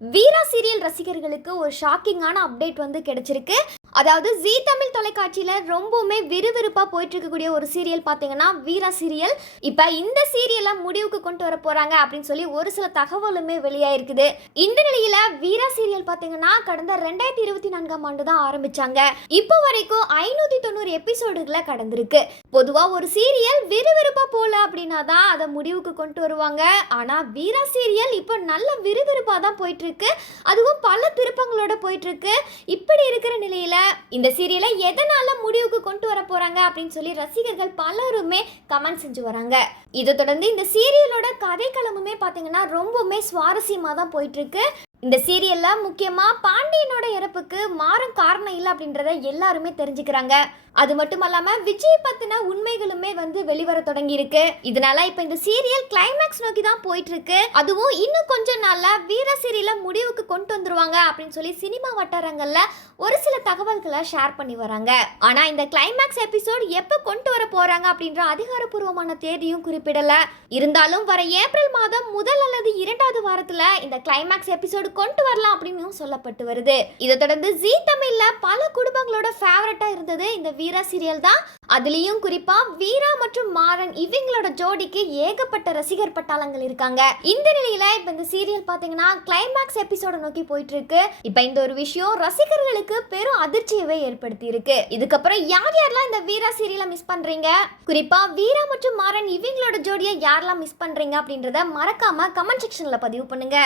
வீரா serial ரசிகர்களுக்கு ஒரு ஷாக்கிங்கான update வந்து கிடைச்சிருக்கு. அதாவது ஜீ தமிழ் தொலைக்காட்சியில ரொம்பவுமே விறுவிறுப்பா போயிட்டு இருக்கக்கூடிய ஒரு சீரியல் பார்த்தீங்கன்னா வீரா சீரியல். இப்போ இந்த சீரியலை முடிவுக்கு கொண்டு வர போறாங்க அப்படின்னு சொல்லி ஒரு சில தகவலுமே வெளியாயிருக்குது. இந்த நிலையில வீரா சீரியல் பார்த்தீங்கன்னா கடந்த 2024ஆம் ஆண்டு தான் ஆரம்பிச்சாங்க. இப்போ வரைக்கும் 590 எபிசோடுகளை கடந்திருக்கு. பொதுவா ஒரு சீரியல் விறுவிறுப்பா போல அப்படின்னா தான் அதை முடிவுக்கு கொண்டு வருவாங்க. ஆனா வீரா சீரியல் இப்போ நல்ல விறுவிறுப்பா தான் போயிட்டு இருக்கு. அதுவும் பல திருப்பங்களோட போயிட்டு இருக்கு. இப்படி இருக்கிற நிலையில இந்த சீரியலை எதனால முடிவுக்கு கொண்டு வர போறாங்க அப்படின்னு சொல்லி ரசிகர்கள் பலருமே கமெண்ட் செஞ்சு வராங்க. இதை தொடர்ந்து இந்த சீரியலோட கதைக்களமுமே பாத்தீங்கன்னா ரொம்பவுமே சுவாரஸ்யமா தான் போயிட்டு இருக்கு. இந்த சீரியல்ல முக்கியமா பாண்டியனோட இறப்புக்கு மாறன் காரணம் இல்லை அப்படின்றத எல்லாருமே தெரிஞ்சுக்கிறாங்க. அது மட்டும் இல்லாம விஜய் பத்தின உண்மைகளுமே வந்து வெளிவர தொடங்கி இருக்கு. இதனால இப்ப இந்த சீரியல் கிளைமேக்ஸ் நோக்கி தான் போயிட்டு இருக்கு. அதுவும் இன்னும் கொஞ்ச நாள்ல வீர சீரியலை முடிவுக்கு கொண்டு வந்துருவாங்க அப்படின்னு சொல்லி சினிமா வட்டாரங்கள்ல ஒரு சில தகவல்களை ஷேர் பண்ணி வராங்க. ஆனா இந்த கிளைமேக்ஸ் எபிசோட் எப்ப கொண்டு வர போறாங்க அப்படின்ற அதிகாரப்பூர்வமான தேதியும் குறிப்பிடல. இருந்தாலும் வர ஏப்ரல் மாதம் முதல் அல்லது 2வது வாரத்துல இந்த கிளைமேக்ஸ் எபிசோடு கொண்டு வரலாம் அப்படின்னு சொல்லப்பட்டு வருது. இதை தொடர்ந்து ஜீ தமிழ்ல பல குடும்பங்களோட ஃபேவரட்டா இருந்தது இந்த வீரா சீரியல் தான். அதுலயும் குறிப்பா வீரா மற்றும் மாறன் இவங்களோட ஜோடிக்கு ஏகப்பட்ட ரசிகர் பட்டாளங்கள் இருக்காங்க. இந்த நிலையில இப்ப இந்த சீரியல் பாத்தீங்கன்னா கிளைமேக்ஸ் எபிசோட நோக்கி போயிட்டு இருக்கு. இப்ப இந்த ஒரு விஷயம் ரசிகர்களுக்கு பெரும் அதிர்ச்சியவே ஏற்படுத்தி இருக்கு. இதுக்கப்புறம் யாரெல்லாம் இந்த வீரா சீரியலை மிஸ் பண்றீங்க, குறிப்பா வீரா மற்றும் மாறன் இவங்களோட ஜோடியை யாரெல்லாம் மிஸ் பண்றீங்க அப்படின்றத மறக்காம கமெண்ட் செக்ஷன்ல பதிவு பண்ணுங்க.